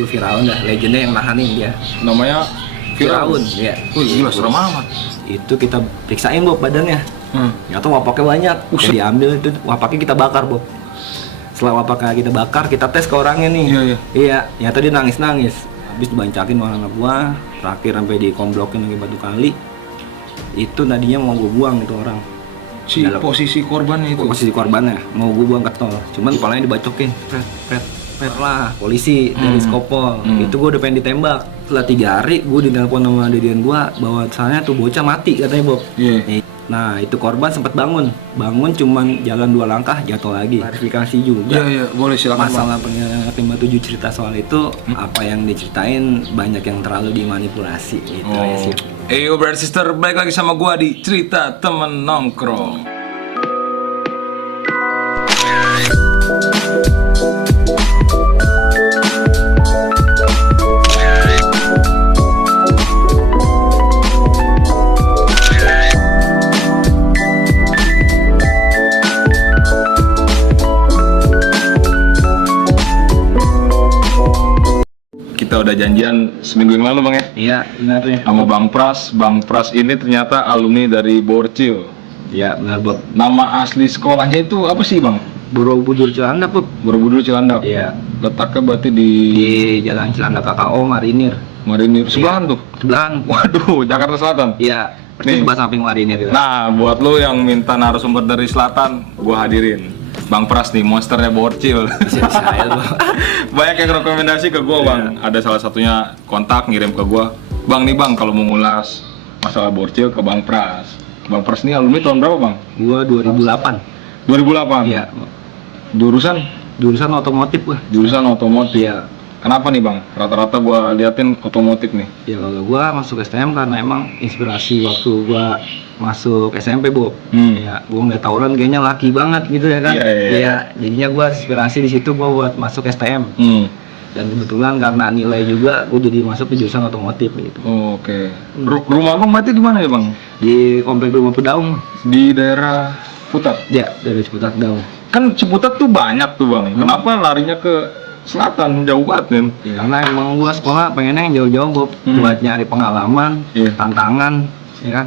Itu Firaun dah, legendnya yang nahanin dia. Namanya Firaun, ya. Gila serem amat. Itu kita periksain Bob badannya. Ternyata wapaknya banyak. Buset. Diambil itu wapaknya kita bakar Bob. Setelah wapaknya kita bakar, kita tes ke orangnya nih. Iya, ternyata dia nangis-nangis. Habis dibancakin sama anak gua, terakhir sampai dikomblokin lagi batu kali. Itu tadinya mau gua buang itu orang. Si posisi korbannya itu. Posisi korbannya mau gua buang ke tol. Cuman kepalanya dibacokin. Pret lah, polisi dari Skopol. Itu gua udah pengen ditembak. Setelah 3 hari gua ditelepon sama dedian gua bahwa soalnya tuh bocah mati katanya Bob. Nah itu korban sempat bangun cuman jalan 2 langkah jatuh lagi. Klarifikasi juga. Iya, boleh silakan. Masalah penyiaran 57 cerita soal itu, apa yang diceritain banyak yang terlalu dimanipulasi gitu ya sih. Yo brother sister, balik lagi sama gua di cerita temen nongkrong. Kita udah janjian seminggu yang lalu Bang ya? Iya, benar ya. Sama Bang Pras. Bang Pras ini ternyata alumni dari Borcil. Iya, benar Bob. Nama asli sekolahnya itu apa sih Bang? Borobudur Cilandak Bob. Borobudur Cilandak? Iya. Letaknya berarti di Jalan Cilandak KKO Marinir. Marinir, sebelahan tuh? Sebelahan. Waduh, Jakarta Selatan? Iya, persis sebelah samping Marinir. Nah, buat lo yang minta narasumber dari selatan, gua hadirin Bang Pras nih, monsternya Borcil. Bisa ya Bob. Banyak yang rekomendasi ke gua Bang. Ada salah satunya kontak ngirim ke gua. Bang nih Bang, kalau mau ngulas masalah Borcil ke Bang Pras. Bang Pras ini alumni tahun berapa Bang? Gua 2008. 2008? Iya. Jurusan otomotif gua. Jurusan otomotif. Iya. Kenapa nih Bang? Rata-rata gua liatin otomotif nih. Ya kalau gua masuk STM karena emang inspirasi waktu gua masuk SMP Bob. Ya, gua ngeliat tawuran kayaknya laki banget gitu ya kan. Iya. Jadinya gua inspirasi di situ gua buat masuk STM. Dan kebetulan karena nilai juga gua jadi masuk ke jurusan otomotif gitu. Oke. Rumah Bang berarti di mana ya Bang? Di komplek rumah Pedaung. Di daerah Putat. Ya, dari Ciputat Daung. Kan Ciputat tuh banyak tuh Bang. Kenapa larinya ke selatan, jauh banget kan? Ya, karena emang gua sekolah pengennya yang jauh-jauh Bob, buat nyari pengalaman, tantangan, ya kan.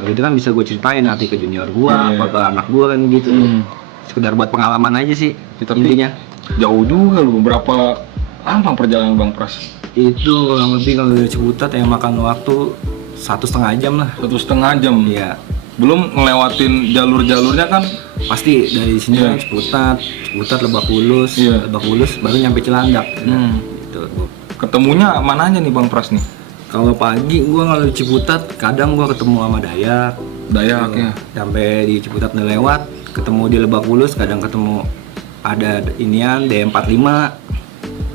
Kalau itu kan bisa gue ceritain nanti ke junior gua, apa ke anak gua kan gitu. Sekedar buat pengalaman aja sih, intinya. Jauh juga lu, berapa lama perjalanan Bang Pras? Itu kurang lebih kalau dari Ciputat yang makan waktu 1,5 jam lah. 1,5 jam? Iya. Belum ngelewatin jalur-jalurnya kan? Pasti dari sini kan Ciputat, Lebak Bulus, Lebak Bulus baru nyampe Cilandak. Gitu. Ketemunya mananya nih Bang Pras nih? Kalau pagi gua kalau di Ciputat kadang gua ketemu sama Dayak ya. Sampai di Ciputat udah lewat, ketemu di Lebak Bulus, kadang ketemu ada inian D45,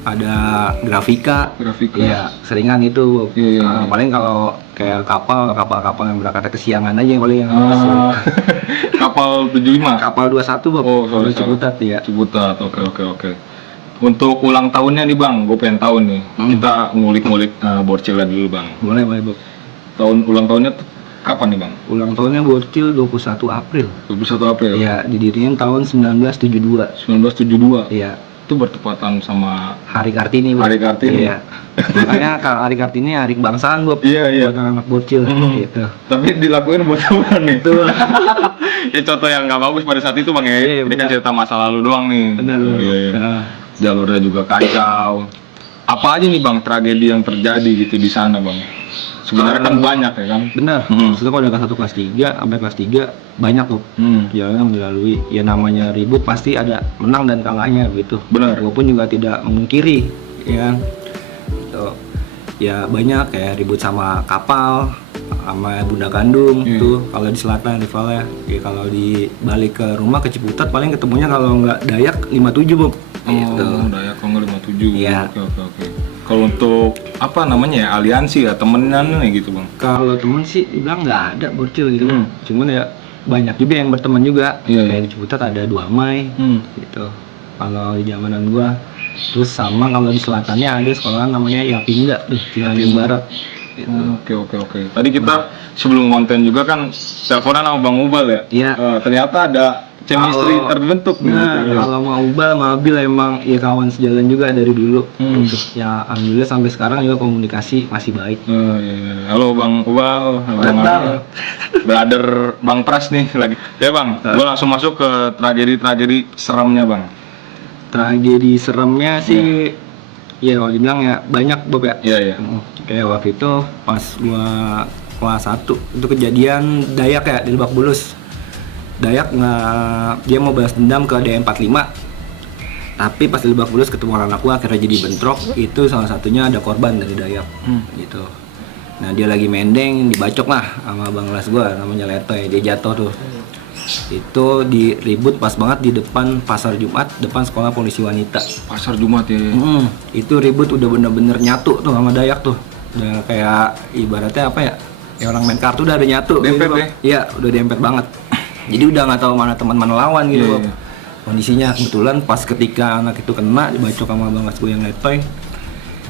ada grafika. Iya, seringan itu. Paling kalau kayak kapal yang berangkat kesiangan aja paling yang masuk. Kapal 75. Kapal 21 Bob. Sorry. Ciputat ya. Ciputat. Oke. Untuk ulang tahunnya nih Bang, gue pengen tahu nih. Kita ngulik-ngulik Borcilnya dulu Bang. Boleh Bob. Ulang tahunnya kapan nih Bang? Ulang tahunnya Borcil 21 April. 21 April? Iya, didirikan tahun 1972. 1972? Iya. Itu bertepatan sama Hari Kartini Bob. Hari Kartini? Iya. Makanya kalau Hari Kartini hari kebangsaan Bob. Iya. Buat anak Borcil gitu. Tapi dilakuin buat apa nih? Betul. Ya contoh yang nggak bagus pada saat itu Bang ya. Iya, ini kan cerita masa lalu doang nih. Benar. Iya. Jalurnya juga kacau. Apa aja nih Bang tragedi yang terjadi gitu di sana Bang? Sebenarnya kan banyak ya kan? Benar. Maksudnya kalau dari kelas 1 kelas 3 sampai kelas 3 banyak tuh. Jalan yang dilalui. Ya namanya ribut pasti ada menang dan kalahnya gitu. Benar. Gue pun juga tidak memungkiri, ya kan. Gitu. Ya banyak kayak ribut sama kapal, sama Bunda Kandung tuh kalau di selatan di Valnya. Ya kalau di balik ke rumah ke Ciputat paling ketemunya kalau nggak Dayak 57 Bob. Gitu. Dayak kalau nggak 57. Iya. Oke. Kalau untuk apa namanya ya aliansi ya temenan nih gitu Bang? Kalau temen sih dibilang nggak ada Borcil gitu. Cuman ya banyak juga yang berteman juga. Kayak di Ciputat ada 2 Mai gitu. Kalau di zamanan gua, terus sama kalau di selatannya ada sekolah namanya Yapinda tuh, Cilandak Barat. Gitu. Oke. Tadi kita sebelum konten juga kan teleponan sama Bang Ubal ya. Iya. Ternyata ada chemistry terbentuk nih. Kalau mau Ubal sama Abil emang ya kawan sejalan juga dari dulu. Gitu. Ya alhamdulillah sampai sekarang juga komunikasi masih baik. Oh iya. Halo Bang Ubal, Bang Bang. Brother Bang Pras nih lagi. Ya Bang, gua langsung masuk ke tragedi-tragedi seramnya Bang. Tragedi seremnya sih ya kalau dibilang ya banyak Bob ya. Iya iya. Kayak waktu itu pas gua kelas 1 itu kejadian Dayak ya di Lebak Bulus. Dayak dia mau balas dendam ke DM45, tapi pas di Lebak Bulus ketemu anak gua akhirnya jadi bentrok. Itu salah satunya ada korban dari Dayak gitu. Nah dia lagi mendeng dibacok lah sama abang kelas gua namanya Letoy, dia jatuh tuh. Itu diribut pas banget di depan pasar Jumat, depan sekolah polisi wanita. Pasar Jumat ya. Itu ribut udah bener-bener nyatu tuh sama Dayak tuh. Udah kayak ibaratnya apa ya? Kayak orang main kartu udah ada nyatu. Dempet gitu, ya? Iya, udah dempet banget. Jadi udah nggak tahu mana teman mana lawan gitu. Iya, Bob. iya. Kondisinya kebetulan pas ketika anak itu kena dibacok sama abang kelas gue yang Letoy.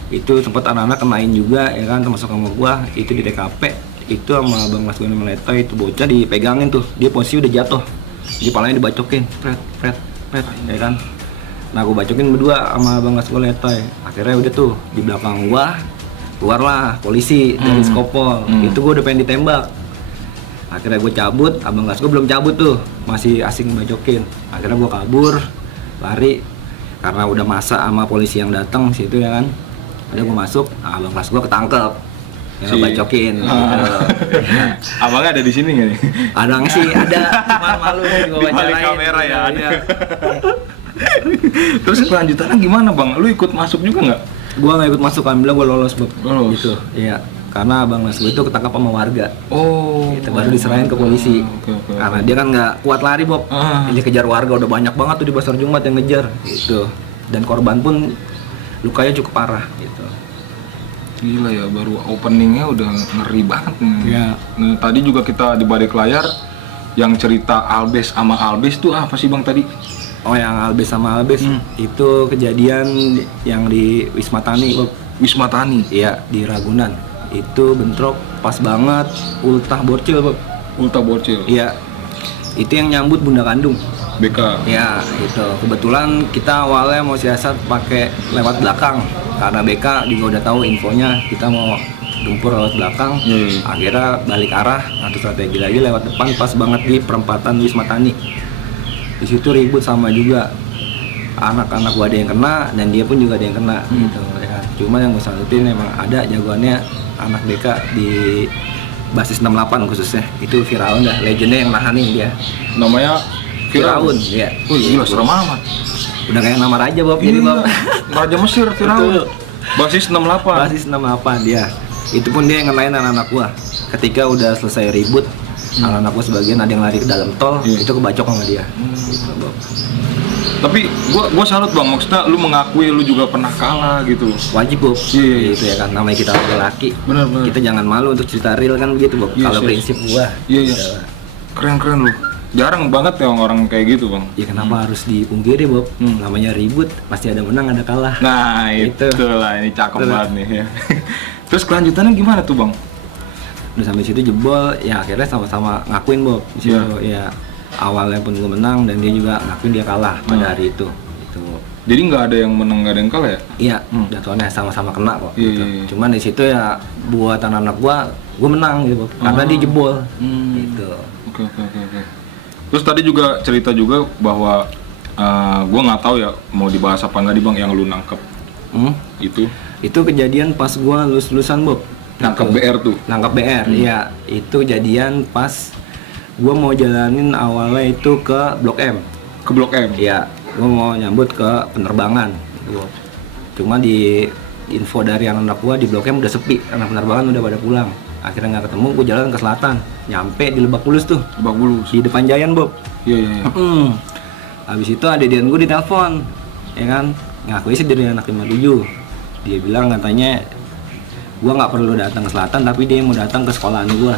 Itu sempet anak-anak kenain juga ya kan, termasuk sama gua. Itu di TKP itu sama abang kelas gue yang Letoy itu bocah dipegangin tuh. Dia posisi udah jatuh. Jadi palanya dibacokin, pret ya kan. Nah gue bacokin berdua sama abang kelas gue Letoy. Akhirnya udah tuh di belakang gua keluarlah polisi dari Skopol. Itu gue udah pengen ditembak. Akhirnya gue cabut, abang kelas gue belum cabut tuh, masih asing bacokin. Akhirnya gue kabur, lari karena udah masa sama polisi yang datang situ ya kan. Udah gue masuk, abang kelas gue ketangkep, yang bacokin. Gitu. Abangnya ada di sini nggak nih? Ada sih, ada, cuma malu nih gue Di balik kamera ya ada. Terus kelanjutannya gimana Bang? Lu ikut masuk juga nggak? Gue nggak ikut masuk, alhamdulillah gue lolos Bob. Lolos? Gitu, iya. Karena abang kelas gue itu ketangkap sama warga. Oh. Itu baru diserahin ke polisi. Oke. Karena dia kan nggak kuat lari Bob. Dia kejar warga udah banyak banget tuh di pasar Jumat yang ngejar gitu. Dan korban pun lukanya cukup parah gitu. Gila ya, baru openingnya udah ngeri banget nih. Iya. Nah, tadi juga kita di balik layar yang cerita Albes sama Albes tuh apa sih Bang tadi? Oh yang Albes sama Albes itu kejadian yang di Wisma Tani Bob. Wisma Tani. Iya di Ragunan. Itu bentrok pas banget ultah borcil Bob. Ulta Borcil. Iya. Itu yang nyambut Bunda Kandung. BK. Ya itu kebetulan kita awalnya mau siasat pakai lewat belakang karena BK juga udah tahu infonya kita mau gempur lewat belakang. Akhirnya balik arah atau strategi lagi lewat depan pas banget di perempatan Wisma Tani. Di situ ribut sama juga anak-anak gua ada yang kena dan dia pun juga ada yang kena gitu ya. Cuma yang gue salutin emang ada jagoannya anak BK di basis 68 khususnya. Itu Firaun dah, legendnya yang nahanin dia. Namanya Firaun, ya. Oh gila serem amat. Udah kayak nama raja Bob, jadi Bob. Raja Mesir Firaun. Betul. Basis 68. Basis 68 dia. Itu pun dia yang ngenain anak-anak gua. Ketika udah selesai ribut, anak-anak gua sebagian ada yang lari ke dalam tol, itu kebacok sama dia. Gitu, Bob. Tapi gua salut Bang, maksudnya lu mengakui lu juga pernah kalah gitu. Wajib Bob. Iya. Itu ya kan namanya kita laki-laki. Benar. Kita jangan malu untuk cerita real kan begitu Bob. Yes, Kalau yes. prinsip gua. Iya. Gitu. Keren lu. Jarang banget ya orang kayak gitu Bang. Ya kenapa harus dipungkiri Bob? Namanya ribut, pasti ada menang ada kalah. Nah Itu. itulah, ini cakep Betul. banget nih ya. Terus kelanjutannya gimana tuh Bang? Udah sampai situ jebol, ya akhirnya sama-sama ngakuin Bob. Di situ ya awalnya pun gue menang dan dia juga ngakuin dia kalah pada hari itu. Itu. Jadi nggak ada yang menang, nggak ada yang kalah ya? Iya, jatuhnya sama-sama kena kok. Iya, gitu. iya. Cuman di situ ya buat anak-anak gue menang gitu Bob. Karena dia jebol. Gitu. Oke. Terus tadi juga cerita juga bahwa gue nggak tahu ya mau dibahas apa nggak di Bang yang lu nangkep itu. Itu kejadian pas gue lulus-lulusan Bob. Nangkep BR tuh. Nangkep BR, iya. Itu kejadian pas gue mau jalanin awalnya itu ke Blok M. Ke Blok M. Iya, gue mau nyambut ke penerbangan. Gitu. Cuma di info dari anak-anak gue di Blok M udah sepi, anak penerbangan udah pada pulang. Akhirnya nggak ketemu, gue jalan ke selatan, nyampe di Lebak Bulus tuh, Lebak Bulus. di depan Giant Bob. Iya. Habis itu adedian gue ditelepon, ya kan, ngakuin sih dari anak 57. Dia bilang katanya gue nggak perlu datang ke selatan, tapi dia mau datang ke sekolahan gue.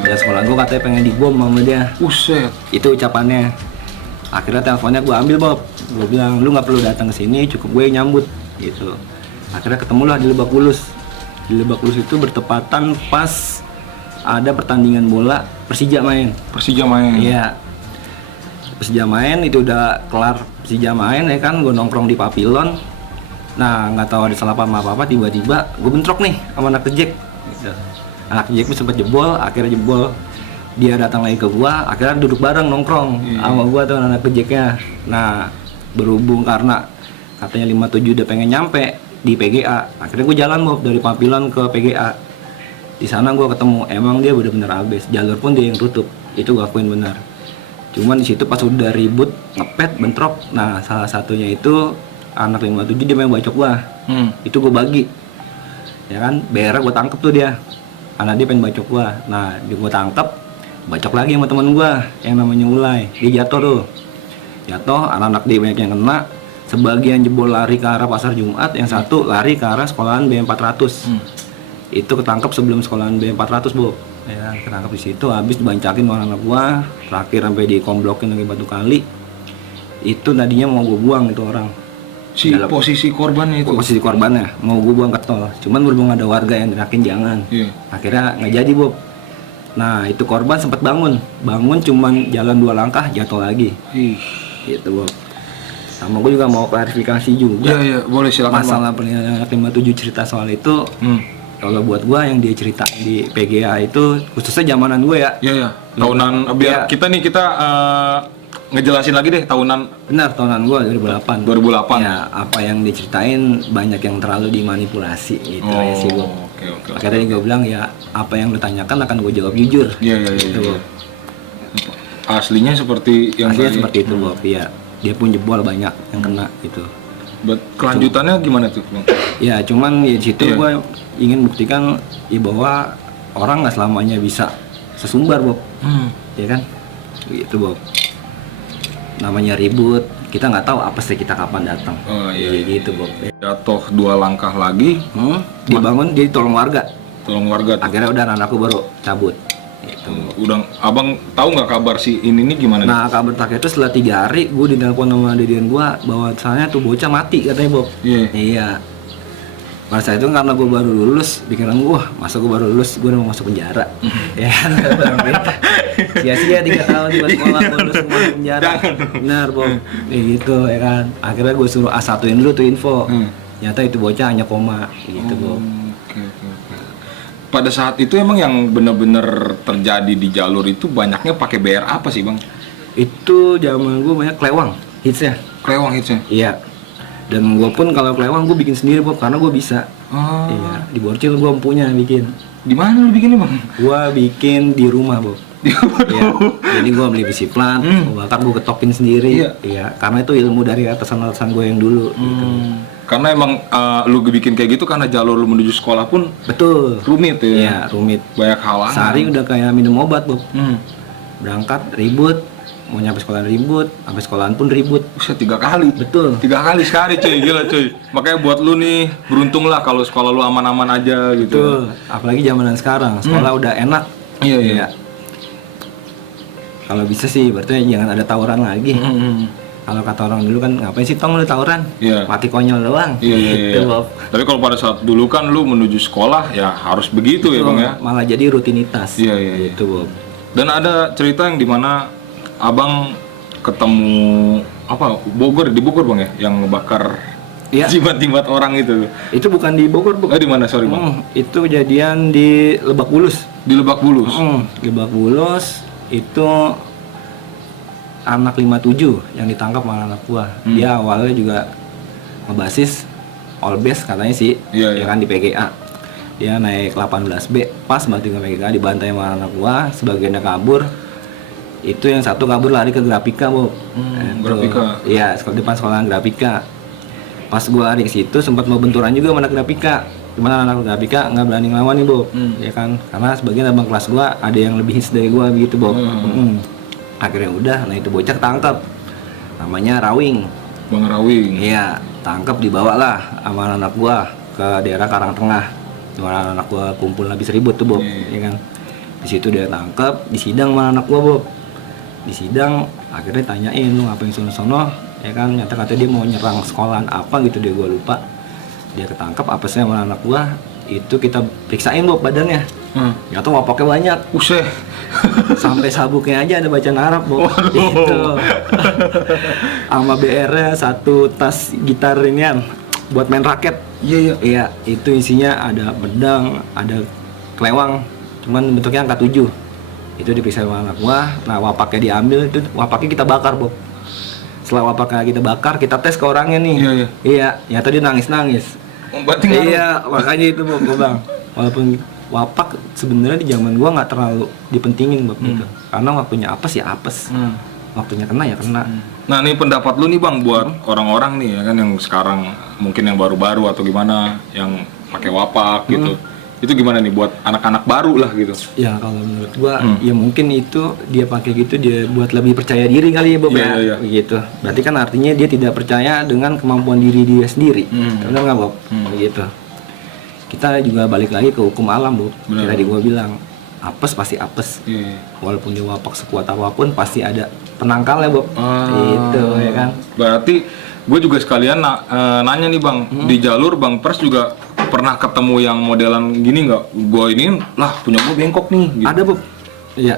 Dan sekolah gue katanya pengen dibom sama dia. Buset. Itu ucapannya. Akhirnya teleponnya gue ambil Bob. Gue bilang lu nggak perlu datang ke sini, cukup gue yang nyambut gitu. Akhirnya ketemulah di Lebak Bulus. Di Lebak Bulus itu bertepatan pas ada pertandingan bola Persija main. Persija main. Iya. Persija main itu udah kelar Persija main ya kan, gue nongkrong di Papilon. Nah nggak tahu ada salah apa tiba-tiba gue bentrok nih sama anak Jack. Gitu. Anak Jack sempat jebol, akhirnya jebol. Dia datang lagi ke gua, akhirnya duduk bareng nongkrong sama gua tuh anak Jacknya. Nah berhubung karena katanya 57 udah pengen nyampe di PGA, akhirnya gue jalan Bob dari Papilon ke PGA. Di sana gue ketemu, emang dia bener-bener abis, jalur pun dia yang tutup, itu gue akuin benar. Cuman di situ pas udah ribut, ngepet, bentrok, nah salah satunya itu anak 57 dia main bacok gua, itu gue bagi, ya kan, berak gue tangkep tuh dia, karena dia pengen bacok gua. Nah dia gue tangkep, bacok lagi sama teman gua yang namanya Ulay, dia jatuh tuh, anak-anak dia banyak yang kena. Sebagian jebol lari ke arah Pasar Jumat, yang satu lari ke arah sekolahan B400. Itu ketangkep sebelum sekolahan B400, Bu. Ya, ketangkep di situ, habis dibancakin sama anak gua, terakhir sampai dikomblokin lagi batu kali. Itu tadinya mau gua buang itu orang. Posisi korbannya itu. Posisi korbannya mau gua buang ke tol. Cuman berhubung ada warga yang teriakin jangan. Akhirnya nggak jadi, Bu. Nah, itu korban sempat bangun cuman jalan 2 langkah jatuh lagi. Gitu, Bu. Sama gue juga mau klarifikasi juga. Iya, boleh silakan. Masalah anak 57 cerita soal itu. Kalau buat gue yang dia cerita di PGA itu khususnya zamanan gue ya. Iya. Tahunan biar kita ngejelasin lagi deh tahunan. Benar, tahunan gue 2008. 2008. Ya, apa yang diceritain banyak yang terlalu dimanipulasi gitu ya sih gue. Oke. Akhirnya gue bilang ya apa yang lu tanyakan akan gue jawab jujur. Iya. Gitu. Aslinya seperti yang seperti itu, Bob. Iya. Dia pun jebol banyak yang kena gitu. Kelanjutannya gimana tuh, Bang? Ya, cuman ya di situ gue ingin buktikan ya bahwa orang nggak selamanya bisa sesumbar, Bob. Ya kan? Gitu, Bob. Namanya ribut, kita nggak tahu apa sih kita kapan datang. Iya. Gitu, Bob. Jatuh 2 langkah lagi, dibangun jadi tolong warga. Tuh. Akhirnya udah anakku baru cabut. Gitu. Udah, abang tahu nggak kabar si ini nih gimana? Nah, kabar terakhir itu setelah 3 hari gue ditelepon sama dedian gue bahwa soalnya tuh bocah mati katanya, Bob. Iya. Pada saat itu karena gue baru lulus, pikiran gue, masa gue baru lulus, gue udah mau masuk penjara. Ya kan, sia-sia 3 tahun di sekolah, gue lulus mau masuk penjara. Benar, Bob. Gitu, ya kan. Akhirnya gue suruh A1-in dulu tuh info. Ternyata itu bocah hanya koma, gitu, Bob. Oke. Pada saat itu emang yang benar-benar terjadi di jalur itu banyaknya pakai BR apa sih, Bang? Itu zaman gue banyak kelewang hitsnya. Kelewang hitsnya? Iya. Dan gue pun kalau kelewang gue bikin sendiri, Bob, karena gue bisa. Iya, di Borcil gue punya bikin. Di mana lu bikinnya, Bang? Gue bikin di rumah, Bob. Iya. Jadi gue beli besi plat, bahkan gue ketokin sendiri. Iya, karena itu ilmu dari atasan-atasan gue yang dulu. Gitu. Karena emang lu bikin kayak gitu karena jalur lu menuju sekolah pun betul rumit ya. Iya, rumit. Banyak halangan. Sehari udah kayak minum obat, Bob. Berangkat ribut, mau nyampe sekolahan ribut, sampai sekolahan pun ribut. Udah 3 kali. Betul. 3 kali sehari, cuy, gila, cuy. Makanya buat lu nih beruntung lah kalau sekolah lu aman-aman aja gitu. Betul. Apalagi zamanan sekarang, sekolah udah enak. Iya. Kalau bisa sih, berarti jangan ada tawuran lagi. Kalau kata orang dulu kan, ngapain sih tong lu tawuran? Mati konyol doang. Iya. Tapi kalau pada saat dulu kan lu menuju sekolah ya harus begitu. Betul, ya, Bang ya. Malah jadi rutinitas. Iya. Gitu, Bob. Dan ada cerita yang dimana abang ketemu Bogor, di Bogor, Bang ya, yang ngebakar jimat-jimat orang itu. Itu bukan di Bogor, Bang. Di mana, sorry, Bang? Itu kejadian di Lebak Bulus. Di Lebak Bulus. Lebak Bulus itu anak 57 yang ditangkap sama anak gua. Dia awalnya juga ngebasis all base katanya sih, ya kan, di PGA. Dia naik 18B, pas banget ke PGA, dibantai sama anak gua, sebagiannya kabur. Itu yang satu kabur lari ke Grafika, Bob. Grafika. Iya, depan sekolahan Grafika. Pas gua lari ke situ sempat mau benturan juga sama anak Grafika. Cuman anak Grafika nggak berani ngelawan nih, Bob. Ya kan, karena sebagian abang kelas gua ada yang lebih hits dari gua begitu, Bob. Akhirnya udah, nah itu bocah tangkap. Namanya Rawing. Bang Rawing. Iya, tangkap, dibawa lah sama anak gua ke daerah Karangtengah. Dimana anak gua kumpul habis ribut tuh, Bob. Ya kan. Di situ dia tangkap, disidang sama anak gua, Bob. Disidang, akhirnya tanyain, lu ngapain sono-sono? Ya kan, nyata kata dia mau nyerang sekolahan apa gitu, gua lupa. Dia ketangkap, apa sih sama anak gua? Itu kita periksain, Bob, badannya. Ya tuh wapaknya banyak. Useh. Sampai sabuknya aja ada bacaan Arab, Bob. Waduh. Itu. Sama BR-nya satu tas gitar inian buat main raket. Iya. Iya, itu isinya ada pedang, ada kelewang, cuman bentuknya angka 7. Itu diperiksa sama anak gua. Nah, wapaknya diambil, itu wapaknya kita bakar, Bob. Setelah wapaknya kita bakar, kita tes ke orangnya nih. Iya. Iya, nyata dia nangis-nangis. Berarti ngaruh. Iya, makanya itu Bob, gua bang. Walaupun wapak sebenarnya di zaman gua nggak terlalu dipentingin Bob gitu. Karena waktunya apes ya apes. Waktunya kena ya kena. Nah, ini pendapat lu nih Bang buat orang-orang nih ya kan yang sekarang mungkin yang baru-baru atau gimana yang pakai wapak gitu. Itu gimana nih buat anak-anak baru lah gitu. Ya kalau menurut gua ya mungkin itu dia pakai gitu dia buat lebih percaya diri kali ya Bob ya. Iya. Begitu. Berarti kan artinya dia tidak percaya dengan kemampuan diri dia sendiri. Benar nggak Bob? Begitu. Kita juga balik lagi ke hukum alam Bob. Benar. Tadi gua bilang apes pasti apes. Iya. Walaupun dia wapak sekuat apapun pasti ada penangkalnya Bob. Gitu ya kan. Berarti gue juga sekalian nanya nih Bang, di jalur Bang Pers juga pernah ketemu yang modelan gini nggak? Gue ini lah punya gue bengkok nih. Gitu. Ada Bob. Iya.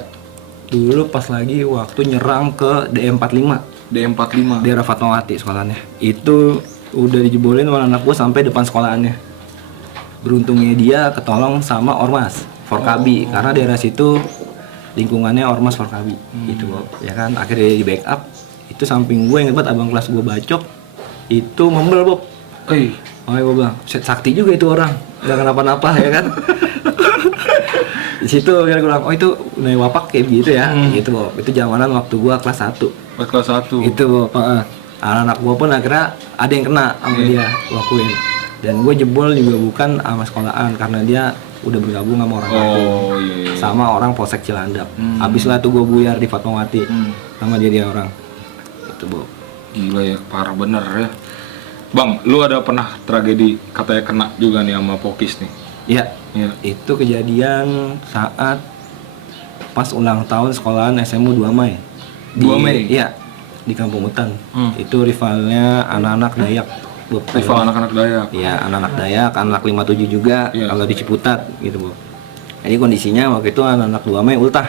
Dulu pas lagi waktu nyerang ke DM45. DM45. Daerah Fatmawati sekolahannya. Itu udah dijebolin sama anak gua sampai depan sekolahannya. Beruntungnya dia ketolong sama Ormas Forkabi karena daerah situ lingkungannya Ormas Forkabi gitu Bob. Ya kan akhirnya di backup. Itu samping gue yang hebat abang kelas gue bacok itu membel Bob. Makanya gue bilang sakti juga itu orang nggak kenapa-napa ya kan. Di situ akhirnya gue bilang oh itu udah wapak kayak gitu ya gitu Bob. Itu zamanan waktu gue kelas 1. Kelas 1. Itu Bob. Anak-anak gue pun akhirnya ada yang kena sama dia lakuin. Dan gue jebol juga bukan sama sekolahan karena dia udah bergabung sama orang kampung. Iya. Sama orang Polsek Cilandak. Habis lah tuh gue buyar di Fatmawati sama dia orang. Itu Bob. Gila ya, parah bener ya. Bang, lu ada pernah tragedi katanya kena juga nih sama Pokis nih? Iya. Itu kejadian saat pas ulang tahun sekolahan SMU 2 Mei. 2 Mei? Iya. Di Kampung Hutan. Itu rivalnya anak-anak Dayak. Bob. Rival anak-anak Dayak. Iya, anak-anak Dayak, anak 57 juga kalau di Ciputat gitu, Bu. Jadi kondisinya waktu itu anak-anak 2 Mei ultah.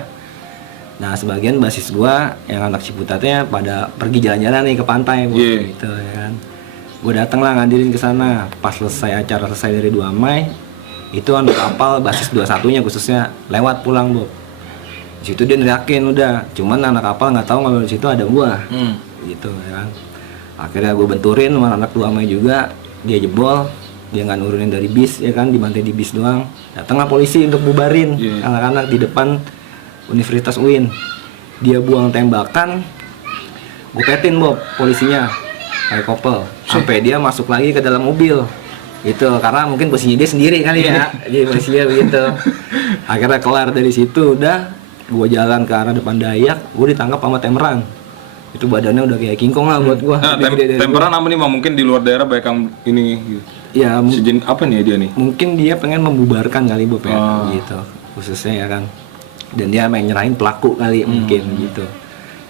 Nah, sebagian basis gua yang anak Ciputatnya pada pergi jalan-jalan nih ke pantai, Bu. Gitu ya kan. Gua dateng lah ngadirin ke sana. Pas acara selesai dari 2 Mei, itu anak kapal basis 21-nya khususnya lewat pulang, Bu. Di situ dia neriakin udah, cuman anak kapal nggak tahu kalau di situ ada gua. Gitu ya kan. Akhirnya gue benturin sama anak 2 Mei juga, dia jebol, dia nggak nurunin dari bis ya kan, dibantai di bis doang. Datanglah polisi untuk bubarin anak-anak di depan Universitas UIN. Dia buang tembakan, gue petin Bob polisinya, kayak kopel, sampai dia masuk lagi ke dalam mobil. Itu karena mungkin posisinya dia sendiri kali ya, jadi polisinya begitu. Akhirnya kelar dari situ, udah gue jalan ke arah depan Dayak, gue ditangkap sama Temran. Itu badannya udah kayak King Kong lah buat gua. Nah, temperan apa nih Bang? Mungkin di luar daerah banyak yang ini gitu. Ya, sejenis apa nih dia nih? Mungkin dia pengen membubarkan kali Bob ya, gitu. Khususnya ya kan. Dan dia main nyerahin pelaku kali mungkin gitu.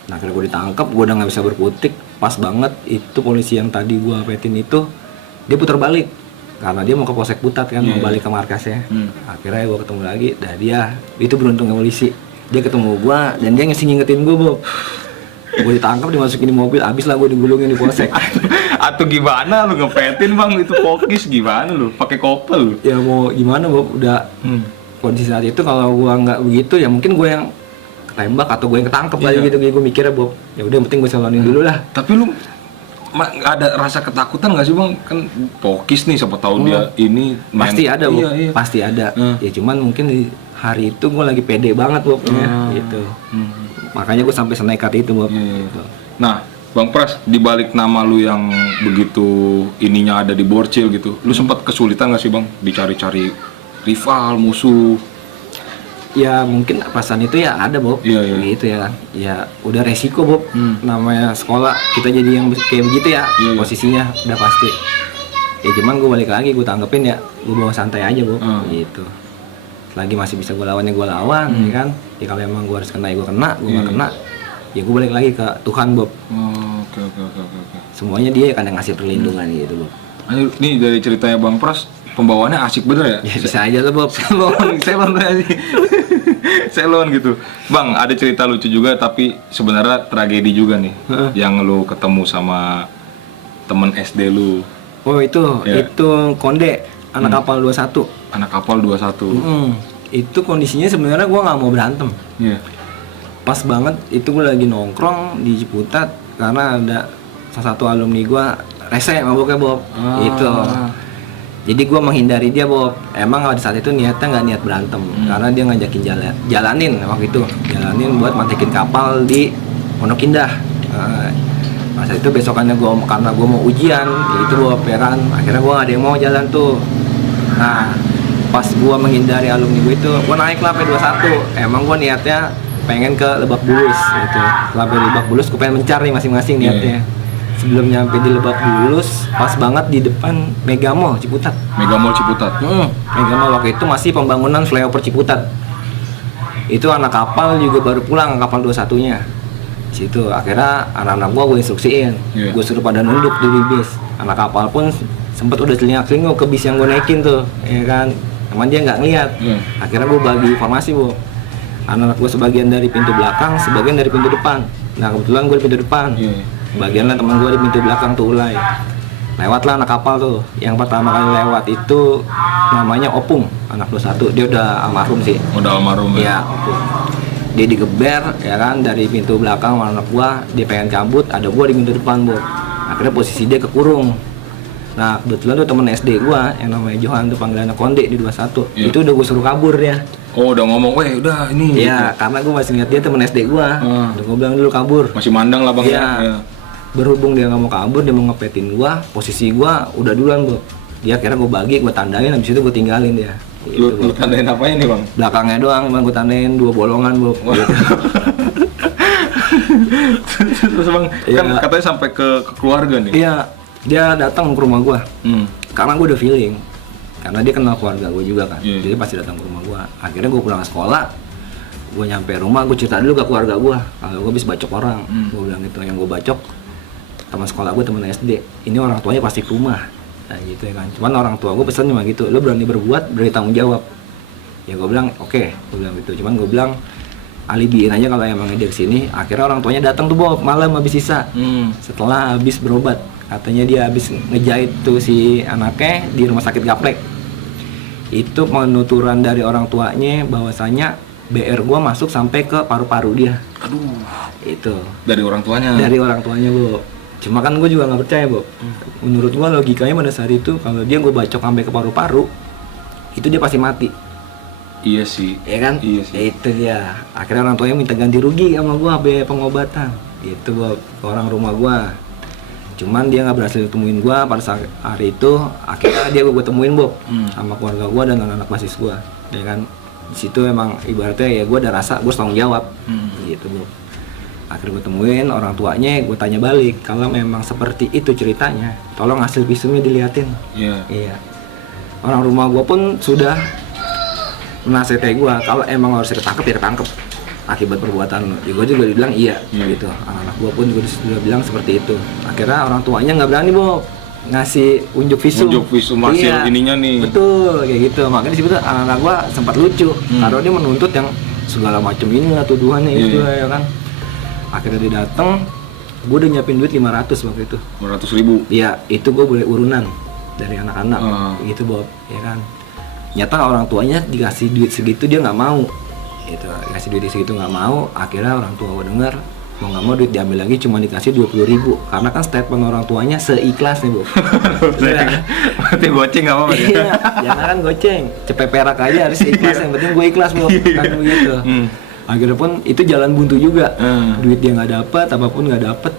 Nah, akhirnya gua ditangkap, gua udah nggak bisa berkutik. Pas banget itu polisi yang tadi gua petin itu dia putar balik. Karena dia mau ke Polsek Putat kan, mau balik ke markasnya. Akhirnya gua ketemu lagi, dah dia itu beruntungnya polisi. Dia ketemu gua dan dia ngingetin gua, Bob. Gue ditangkap, dimasukin di mobil, abis lah gue digulungin di polsek. Atau gimana lu ngepetin Bang itu Pokis gimana lu? Pakai kopel lu? Ya mau gimana Bob, udah kondisi saat itu kalau gue nggak begitu ya mungkin gue yang ketembak atau gue yang ketangkep lagi gitu. Gue mikirnya Bob, ya udah yang penting gue selaluin dulu lah. Tapi lu ada rasa ketakutan nggak sih Bang? Kan Pokis nih siapa tahu dia ini main. Pasti ada Bob, iya. Pasti ada. Ya cuman mungkin di hari itu gue lagi pede banget Bob ya, gitu. Makanya gue sampai senekat itu Bob. Gitu. Nah, Bang Pras, dibalik nama lu yang begitu ininya ada di Borcil gitu, lu sempat kesulitan nggak sih Bang dicari-cari rival, musuh? Ya mungkin perasaan itu ya ada Bob, gitu ya. Ya udah resiko Bob, namanya sekolah kita jadi yang kayak begitu ya, posisinya udah pasti. Ya cuman gue balik lagi, gue tanggepin ya, gue bawa santai aja Bob, gitu. Selagi masih bisa gue lawan ya gue lawan, ya kan. Ya kalau emang gue harus kena ya gue kena, gue gak kena, ya gue balik lagi ke Tuhan Bob. Oke. Semuanya dia kan yang ngasih perlindungan gitu Bob. Nih dari ceritanya Bang Pras, pembawaannya asik bener ya? Ya bisa aja lah Bob. Selon berarti. Selon gitu. Bang, ada cerita lucu juga tapi sebenarnya tragedi juga nih. Yang lu ketemu sama temen SD lu. Oh itu Konde, anak kapal 21. Anak kapal 21. Itu kondisinya sebenarnya gue nggak mau berantem. Iya. Pas banget itu gue lagi nongkrong di Ciputat karena ada salah satu alumni gue rese maboknya Bob. Itu. Jadi gue menghindari dia Bob. Emang pada saat itu niatnya nggak niat berantem karena dia ngajakin jalanin waktu itu, jalanin buat matekin kapal di Pondok Indah. Masa itu besokannya karena gue mau ujian, itu Bob ya kan. Akhirnya gue nggak ada yang mau jalan tuh. Nah pas gue menghindari alumni gue itu, gue naik lah P21. Emang gue niatnya pengen ke Lebak Bulus gitu. Sampai Lebak Bulus gue pengen mencari masing-masing niatnya. Sebelum nyampe di Lebak Bulus, pas banget di depan Mega Mall Ciputat. Mega Mall Ciputat. Mega Mall waktu itu masih pembangunan flyover Ciputat. Itu anak kapal juga baru pulang, kapal 21-nya. Situ akhirnya anak-anak gue instruksiin, gue suruh pada nunduk di bis. Anak kapal pun sempet udah celingak-celinguk ke bis yang gue naikin tuh, ya kan. Cuman dia nggak ngeliat. Akhirnya gue bagi informasi Bu. Anak gue sebagian dari pintu belakang, sebagian dari pintu depan. Nah kebetulan gue di pintu depan. Bagian lah teman gue di pintu belakang tuh ulai. Lewatlah anak kapal tuh. Yang pertama kali lewat itu namanya Opung, anak 21. Dia udah almarhum sih. Udah almarhum ya. Iya, Opung. Dia digeber ya kan dari pintu belakang sama anak gua, dia pengen cabut, ada gua di pintu depan, Bu. Akhirnya posisi dia kekurung. Nah, kebetulan tuh temen SD gua yang namanya Johan tuh panggilannya Konde di 21. Itu udah gua suruh kabur dia. Oh, udah ngomong, "Weh, udah ini." Iya, karena gua masih lihat dia temen SD gua. Udah gua bilang dulu kabur. Masih mandang lah, Bang. Iya. Berhubung dia nggak mau kabur, dia mau ngepetin gua, posisi gua udah duluan, Bu. Dia akhirnya gua bagi, gua tandain, habis itu gua tinggalin dia. Lu tandain apanya nih, Bang? Belakangnya doang, emang gua tandain 2 bolongan, Bu. Gitu. Terus Bang, kan katanya sampai ke keluarga nih. Iya, dia datang ke rumah gua. Karena gua udah feeling. Karena dia kenal keluarga gua juga kan. Jadi pasti datang ke rumah gua. Akhirnya gua pulang sekolah, gua nyampe rumah, gua cerita dulu ke keluarga gua. Kalau gua habis bacok orang, gua bilang gitu, yang gua bacok teman sekolah gua, teman SD. Ini orang tuanya pasti ke rumah. Nah gitu ya kan. Cuman orang tua gua pesan cuma gitu, lo berani berbuat, berani tanggung jawab. Ya gua bilang, oke, gua bilang gitu. Cuman gua bilang alibiin aja kalau emang dia kesini. Akhirnya orang tuanya datang tuh Bob, malam habis sisa. Setelah habis berobat, katanya dia habis ngejahit tuh si anaknya di rumah sakit Gaplek. Itu penuturan dari orang tuanya bahwasanya BR gua masuk sampai ke paru-paru dia. Aduh, itu dari orang tuanya. Dari orang tuanya, Bu. Cuma kan gue juga nggak percaya, Bu. Menurut gua logikanya pada saat itu kalau dia gue bacok sampai ke paru-paru, itu dia pasti mati. Iya sih. Ya kan? Iya sih. Ya itu dia. Akhirnya orang tuanya minta ganti rugi sama gua biaya pengobatan. Gitu, Bu, ke orang rumah gua. Cuman dia nggak berhasil temuin gua pada saat hari itu. Akhirnya dia gua temuin, Bu, sama keluarga gua dan anak-anak basis gua. Ya kan? Di situ emang ibaratnya ya gua ada rasa gua harus tanggung jawab. Gitu, Bu. Akhirnya gue temuin orang tuanya, gue tanya balik kalau memang seperti itu ceritanya, tolong hasil visumnya diliatin. Iya. Orang rumah gue pun sudah menasihati gue kalau emang harus ketangkep ya ketangkep akibat perbuatan lo. Ya, gue juga bilang iya. Gitu. Anak-anak gue pun juga sudah bilang seperti itu. Akhirnya orang tuanya nggak berani Bob ngasih unjuk visum. Unjuk visum hasil ininya nih. Betul kayak gitu. Makanya di situ anak-anak gue sempat lucu karena dia menuntut yang segala macam ini lah tuduhannya itu ya kan. Akhirnya dia datang, gue udah nyiapin duit 500 waktu itu. 500.000? Iya, itu gue boleh urunan dari anak-anak, gitu Bob, ya kan. Nyata orang tuanya dikasih duit segitu dia nggak mau, gitu. Dikasih duit segitu nggak mau, akhirnya orang tua gue dengar mau nggak mau duit diambil lagi cuma dikasih 20.000 karena kan statement orang tuanya seikhlas nih, Bu. Berarti goceng nggak apa-apa ya? Iya, jangan kan goceng, cepet perak aja harus ikhlas, yang penting gue ikhlas, Bu, kan begitu. Akhirnya pun itu jalan buntu juga, duit dia nggak dapat, apapun nggak dapat.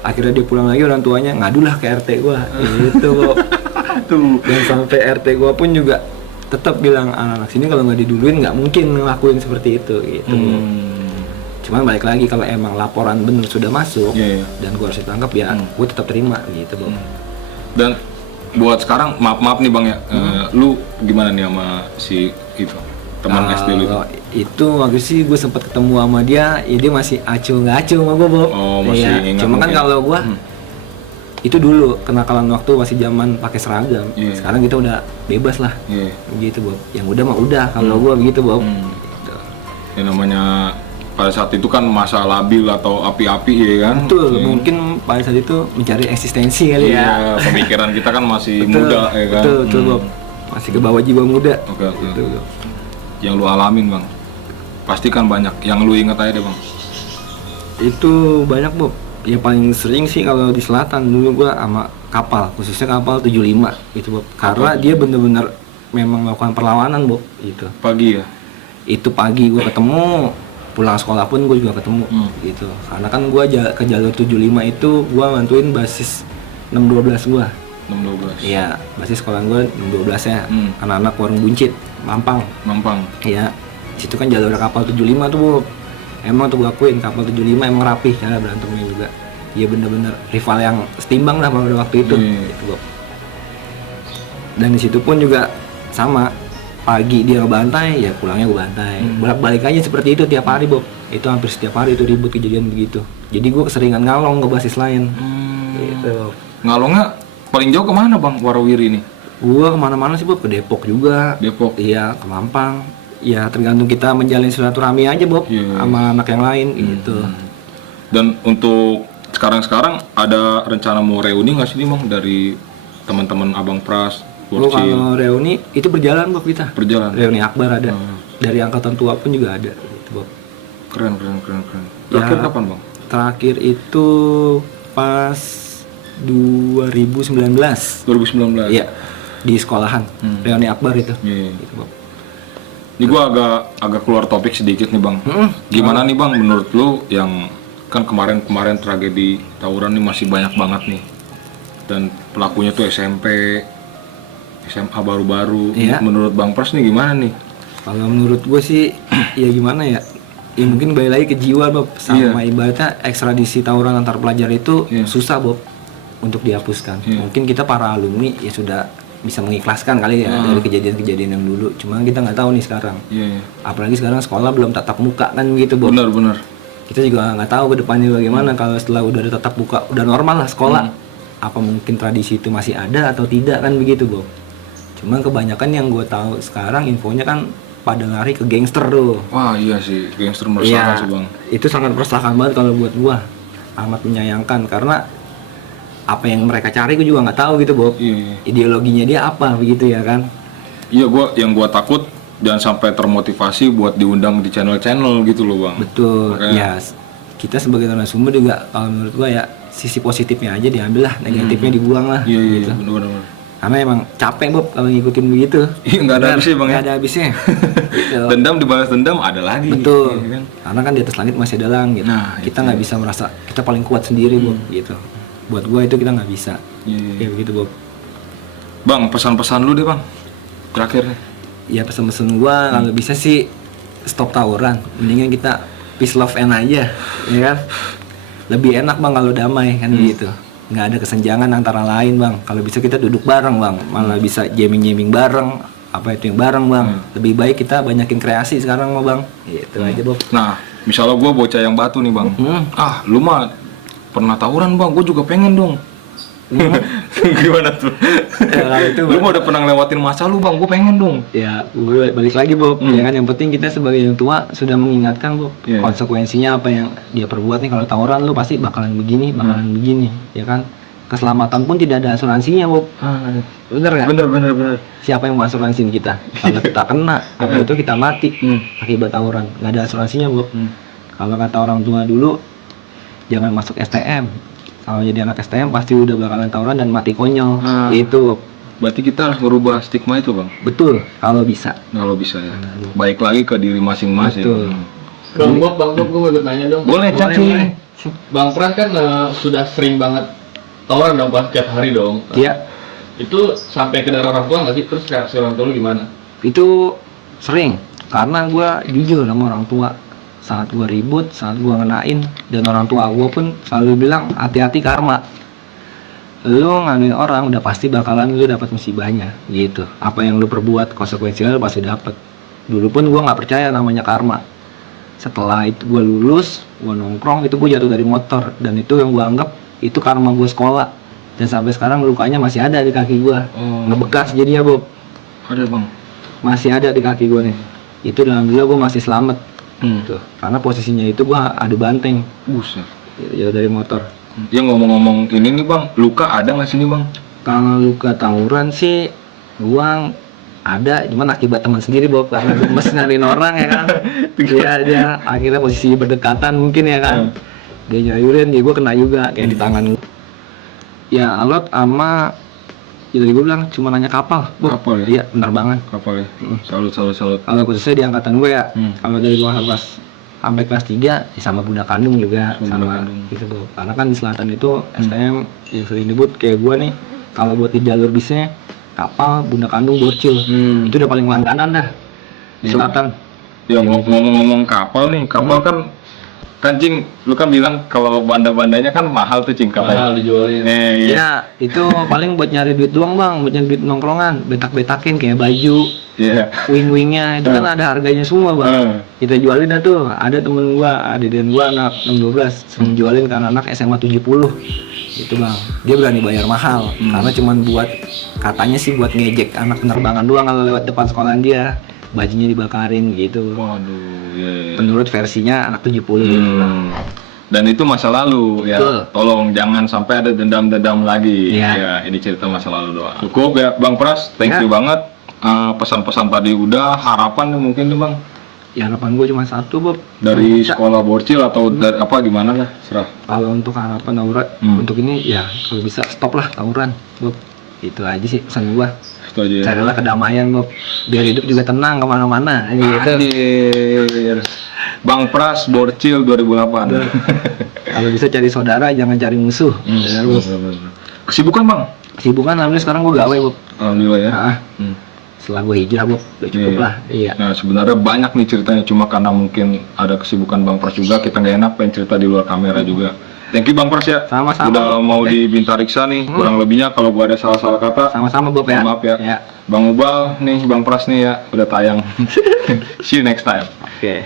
Akhirnya dia pulang lagi orang tuanya ngadulah ke RT gua, gitu Bob. Dan sampai RT gua pun juga tetap bilang anak-anak sini kalau nggak diduluin nggak mungkin ngelakuin seperti itu, gitu. Cuman balik lagi kalau emang laporan bener sudah masuk dan gua harus ditangkap ya, gua tetap terima, gitu Bob. Dan buat sekarang maaf nih Bang ya, lu gimana nih sama si itu? Teman SD lu itu waktu sih gue sempat ketemu sama dia, ya dia masih acuh nggak acuh sama gue Bob. Oh masih ingat. Cuma kan kalau gue Itu dulu kenakalan waktu masih zaman pakai seragam. Iya. Sekarang kita udah bebas lah. Iya. Begitu Bob. Yang udah mah udah kalau gua begitu Bob. Gitu. Ya namanya pada saat itu kan masa labil atau api-api ya kan. Betul, Iya. mungkin pada saat itu mencari eksistensi kali ya. Iya, pemikiran kita kan masih Betul, muda ya kan. Betul Bob. Masih ke bawah jiwa muda. Oke, oke. Gitu, Bob. Yang lu alamin bang, pasti kan banyak. Yang lu inget aja deh bang. Itu banyak Bob. Ya paling sering sih kalau di selatan dulu gua sama kapal, khususnya kapal 75 gitu Bob. Karena dia bener-bener memang melakukan perlawanan Bob gitu. Pagi ya. Itu pagi gua ketemu, pulang sekolah pun gua juga ketemu gitu. Karena kan gua ke jalur 75 itu gua bantuin basis 612 gua. 612. Iya, basis sekolah gua 612 ya. Hmm. Anak-anak warung buncit, Mampang. Mampang. Iya. Situ kan jalur kapal 75 tuh Bob. Emang tuh gua akuin kapal 75 emang rapih cara berantemnya juga. Iya bener-bener rival yang setimbang lah pada waktu itu gitu Bob. Dan di situ pun juga sama, pagi dia ngebantai ya pulangnya gua bantai. Bolak-balik aja seperti itu tiap hari Bob. Itu hampir setiap hari itu ribut kejadian begitu. Jadi gua keseringan ngalong ke basis lain. Gitu. Ngalongnya paling jauh kemana bang Warawiri ini? Gua kemana-mana sih Bob, ke Depok juga. Depok. Iya, ke Mampang. Ya tergantung kita menjalin silaturahmi aja Bob, Iya. sama anak yang lain gitu. Dan untuk sekarang ada rencana mau reuni nggak sih nih bang dari teman-teman Abang Pras, Lu Borcil? kalau reuni itu berjalan Bob kita. Berjalan. Reuni akbar ada. Dari angkatan tua pun juga ada gitu Bob. Keren. Terakhir Ya. kapan bang? Terakhir itu pas 2019. 2019. Iya. Di sekolahan. Reuni akbar itu. Iya. Gitu Bob. Ini gua agak keluar topik sedikit nih bang. Gimana nih bang menurut lu yang kan kemarin tragedi tawuran nih masih banyak banget nih dan pelakunya tuh SMP, SMA baru-baru. Iya. Menurut Bang Pras nih gimana nih? Kalau menurut gue sih ya gimana ya? Ya mungkin balik lagi ke jiwa Bob. Sama ibaratnya ekstradisi tawuran antar pelajar itu susah Bob untuk dihapuskan. Mungkin kita para alumni ya sudah bisa mengikhlaskan kali ya dari kejadian-kejadian yang dulu. Cuma kita nggak tahu nih sekarang. Iya. Apalagi sekarang sekolah belum tatap muka kan gitu Bob. Benar. Kita juga nggak tahu ke depannya bagaimana kalau setelah udah ada tatap muka, udah normal lah sekolah. Apa mungkin tradisi itu masih ada atau tidak kan begitu Bob. Cuma kebanyakan yang gue tahu sekarang infonya kan pada lari ke gangster tuh. Wah iya sih, gangster meresahkan sih bang. Itu sangat meresahkan banget kalau buat gua. Amat menyayangkan karena apa yang mereka cari gue juga nggak tahu gitu Bob. Iya. Ideologinya dia apa begitu ya kan? Iya, gua takut jangan sampai termotivasi buat diundang di channel-channel gitu loh bang. Betul. Makanya- Ya kita sebagai narasumber juga kalau menurut gua ya sisi positifnya aja diambil lah, negatifnya dibuang lah. Iya gitu. benar. Karena emang capek Bob kalau ngikutin begitu. Iya nggak ada Benar, habisnya bang ya. nggak ada habisnya. Gitu. Dendam dibalas dendam ada lagi. Betul. Iya kan? Karena kan di atas langit masih ada langit. Nah, kita nggak bisa merasa kita paling kuat sendiri Bob gitu. Buat gua itu kita nggak bisa. Iya. Kayak begitu Bob. Bang pesan-pesan lu deh bang. Terakhir nih. Ya pesan-pesan gua kalau bisa sih stop tawuran. Mendingan kita peace love and aja, ya kan? Lebih enak bang kalau damai kan gitu. Nggak ada kesenjangan antara lain bang. Kalau bisa kita duduk bareng bang. Malah bisa jamming bareng. Apa itu yang bareng bang? Lebih baik kita banyakin kreasi sekarang mah bang. Itu aja Bob. Nah misalnya gua bocah yang batu nih bang. Ah lu mah pernah tawuran bang, gue juga pengen dong. Gimana tuh? Ya, kalau itu Lu mau udah pernah ngelewatin masa lu bang, gue pengen dong. Ya, gue balik lagi Bob. Ya kan yang penting kita sebagai yang tua sudah mengingatkan Bob Iya. konsekuensinya apa yang dia perbuat nih. Kalau tawuran lu pasti bakalan begini, ya kan? Keselamatan pun tidak ada asuransinya Bob. Bener nggak? Bener. Siapa yang mau asuransiin kita? Kalau kita kena, atau itu kita mati akibat tawuran, nggak ada asuransinya Bob. Kalau kata orang tua dulu, jangan masuk STM. Kalau jadi anak STM pasti udah bakalan tawuran dan mati konyol. Itu Bob. Berarti kita harus merubah stigma itu bang. Betul, kalau bisa. Kalau bisa ya. Baik lagi ke diri masing-masing. Betul. Bang Bob, gue mau nanya dong. Boleh caci. Bang Pras kan sudah sering banget tawuran dong pas tiap hari dong. Iya. Itu sampai ke daerah orang tua nggak sih? Terus reaksi orang tua lu gimana? Itu sering karena gue jujur sama orang tua. Saat gue ribut, saat gue ngenain, dan orang tua gue pun selalu bilang hati-hati karma. Lu nganuin orang udah pasti bakalan lu dapat musibahnya gitu. Apa yang lu perbuat konsekuensinya lu pasti dapat. Dulu pun gue nggak percaya namanya karma. Setelah itu gue lulus, gue nongkrong, itu gue jatuh dari motor, dan itu yang gue anggap itu karma gue sekolah. Dan sampai sekarang lukanya masih ada di kaki gua. Ngebekas jadinya, Bob. Ada bang. Masih ada di kaki gua nih. Itu alhamdulillah gua masih selamat. Hmm. Tuh. Karena posisinya itu gua adu banteng. Buset. Ya dari motor. Ya ngomong-ngomong ini nih bang, luka ada nggak sih nih bang? Kalau luka tawuran sih gua ada, cuman akibat teman sendiri, Bob. Karena gemes nyariin orang ya kan. Dia akhirnya posisi berdekatan mungkin ya kan. Dia nyayurin, ya gua kena juga kayak di tangan. Ya alot sama ya tadi gue bilang cuma nanya kapal, Bob. Kapal ya? Iya, benar banget. Kapal ya? Salut. Kalau khususnya di angkatan gue ya, kalau dari kelas sampai kelas 3 ya sama Bunda Kandung juga sama gitu, Bob. Karena kan di selatan itu STM yang sering disebut kayak gue nih, kalau buat di jalur bisnya kapal, Bunda Kandung, Borcil. Itu udah paling langganan dah di selatan. Ya ngomong-ngomong kapal nih, kapal kan Cing, lu kan bilang kalau banda-bandanya kan mahal tuh Cing kapalnya. Mahal dijualin. Iya. Ya, itu paling buat nyari duit doang, Bang, buat nyari duit nongkrongan, betak-betakin kayak baju, Iya. wing-wingnya itu kan ada harganya semua, Bang. Kita jualin dah tuh. Ada temen gua, adik gua anak 6-12 sering jualin karena anak SMA 70. Itu, Bang. Dia berani bayar mahal karena cuman buat katanya sih buat ngejek anak penerbangan doang kalau lewat depan sekolahan dia. Bajunya dibakarin gitu. Waduh, iya. Menurut versinya anak 70. Dan itu masa lalu ya. Betul. Tolong jangan sampai ada dendam-dendam lagi. Iya. Ya, ini cerita masa lalu doang. Cukup ya Bang Pras, thank you banget. Pesan-pesan tadi udah, harapan nih mungkin tuh Bang. Ya harapan gue cuma satu, Bob. Dari Bisa. sekolah Borcil atau dari apa gimana lah, serah. Kalau untuk harapan tawuran, untuk ini ya kalau bisa stop lah tawuran, Bob. Itu aja sih pesan gua. Itu aja ya. Carilah kedamaian, Bob. Biar hidup juga tenang kemana-mana. Gitu. Anjir. Bang Pras Borcil 2008. Kalau bisa cari saudara, jangan cari musuh. Ya, Bob. Kesibukan Bang? Kesibukan alhamdulillah sekarang gua gawe, Bob. Alhamdulillah ya. Ah, setelah gua hijrah, Bob, udah cukup Iya. lah. Iya. Nah sebenarnya banyak nih ceritanya, cuma karena mungkin ada kesibukan Bang Pras juga, kita nggak enak pengen cerita di luar kamera juga. Thank you Bang Pras ya. Sama-sama. Udah mau dibinta Riksa nih, kurang lebihnya kalau gua ada salah-salah kata. Sama-sama, Bob ya. Mohon maaf ya. Ya. Bang Ubal nih, Bang Pras nih ya, udah tayang. See you next time. Oke.